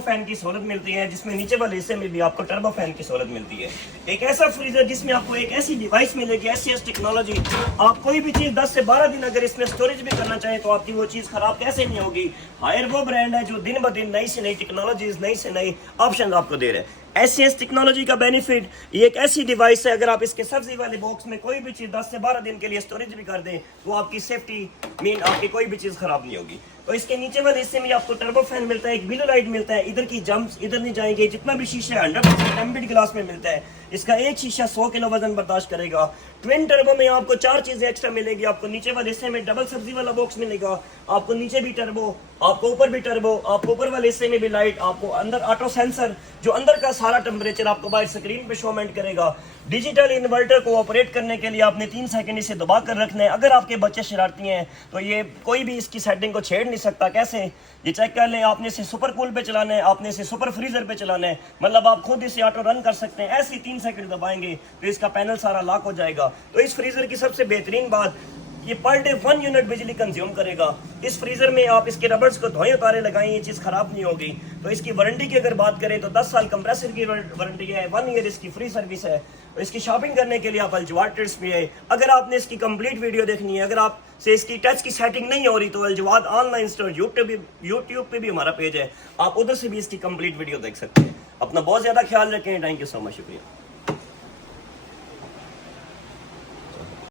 Fan की सहूलत मिलती है, जिसमें नीचे वाले हिस्से में भी आपको टर्बो फैन की सहूलत मिलती है। एक ऐसा फ्रीजर जिसमें आपको एक ऐसी डिवाइस मिलेगी, ऐसी टेक्नोलॉजी, आप कोई भी चीज 10 से 12 दिन अगर इसमें स्टोरेज भी करना चाहें तो आपकी वो चीज खराब कैसे नहीं होगी। हायर वो ब्रांड है जो दिन ब दिन नई से नई टेक्नोलॉजीज, नई से नई ऑप्शन आपको दे रहे हैं। SCS टेक्नोलॉजी का बेनिफिट, ये एक ऐसी डिवाइस है, अगर आप इसके सब्जी वाले बॉक्स में कोई भी चीज 10 से 12 दिन के लिए स्टोरेज भी कर दें तो आपकी सेफ्टी मीन आपकी कोई भी चीज खराब नहीं होगी। तो इसके नीचे वाले हिस्से में आपको टर्बो फैन मिलता है, एक ब्लू लाइट मिलता है, इधर की जंप्स इधर नहीं जाएंगे, जितना भी शीशा है 100% टेम्पर्ड ग्लास में मिलता है। इसका एक शीशा 100 किलो वजन बर्दाश्त करेगा। ट्विन टर्बो में आपको 4 चीजें एक्स्ट्रा मिलेगी। आपको नीचे वाले हिस्से में डबल सब्जी वाला बॉक्स मिलेगा, आपको नीचे भी टर्बो, आपको ऊपर भी टर्बो, आपको ऊपर वाले हिस्से में भी लाइट, आपको अंदर ऑटो सेंसर जो अंदर का सारा टेम्परेचर आपको बाहर स्क्रीन पे शोमेंट करेगा। डिजिटल इन्वर्टर को ऑपरेट करने के लिए आपने 3 सेकंड इसे दबा कर रखना है। अगर आपके बच्चे शरारती हैं तो ये कोई भी इसकी सेटिंग को छेड़ नहीं सकता। कैसे, ये चेक कर लें। आपने इसे सुपर कूल पे चलाना है, आपने इसे सुपर फ्रीजर पे चलाना है, मतलब आप खुद इसे ऑटो रन कर सकते हैं। ऐसे ही 3 सेकंड दबाएंगे तो इसका पैनल सारा लॉक हो जाएगा। तो इस फ्रीजर की सबसे बेहतरीन बात, ये पर डे 1 यूनिट बिजली कंज्यूम करेगा। इस फ्रीजर में आप इसके रबर्स को धोए उतारे लगाएं, ये चीज़ खराब नहीं होगी। तो इसकी वारंटी की अगर बात करें तो 10 साल कंप्रेसर की वारंटी है, 1 ईयर इसकी फ्री सर्विस है। तो इसकी शॉपिंग करने के लिए आप अलजवाद ट्रेड्स पे है। अगर आपने इसकी कंप्लीट वीडियो देखनी है, अगर आप से इसकी टच की सेटिंग नहीं हो रही तो अलजवाद ऑनलाइन स्टोर यूट्यूब पे भी हमारा पेज है, आप उधर से भी इसकी कंप्लीट वीडियो देख सकते हैं। अपना बहुत ज़्यादा ख्याल रखें। थैंक यू सो मच, शुक्रिया।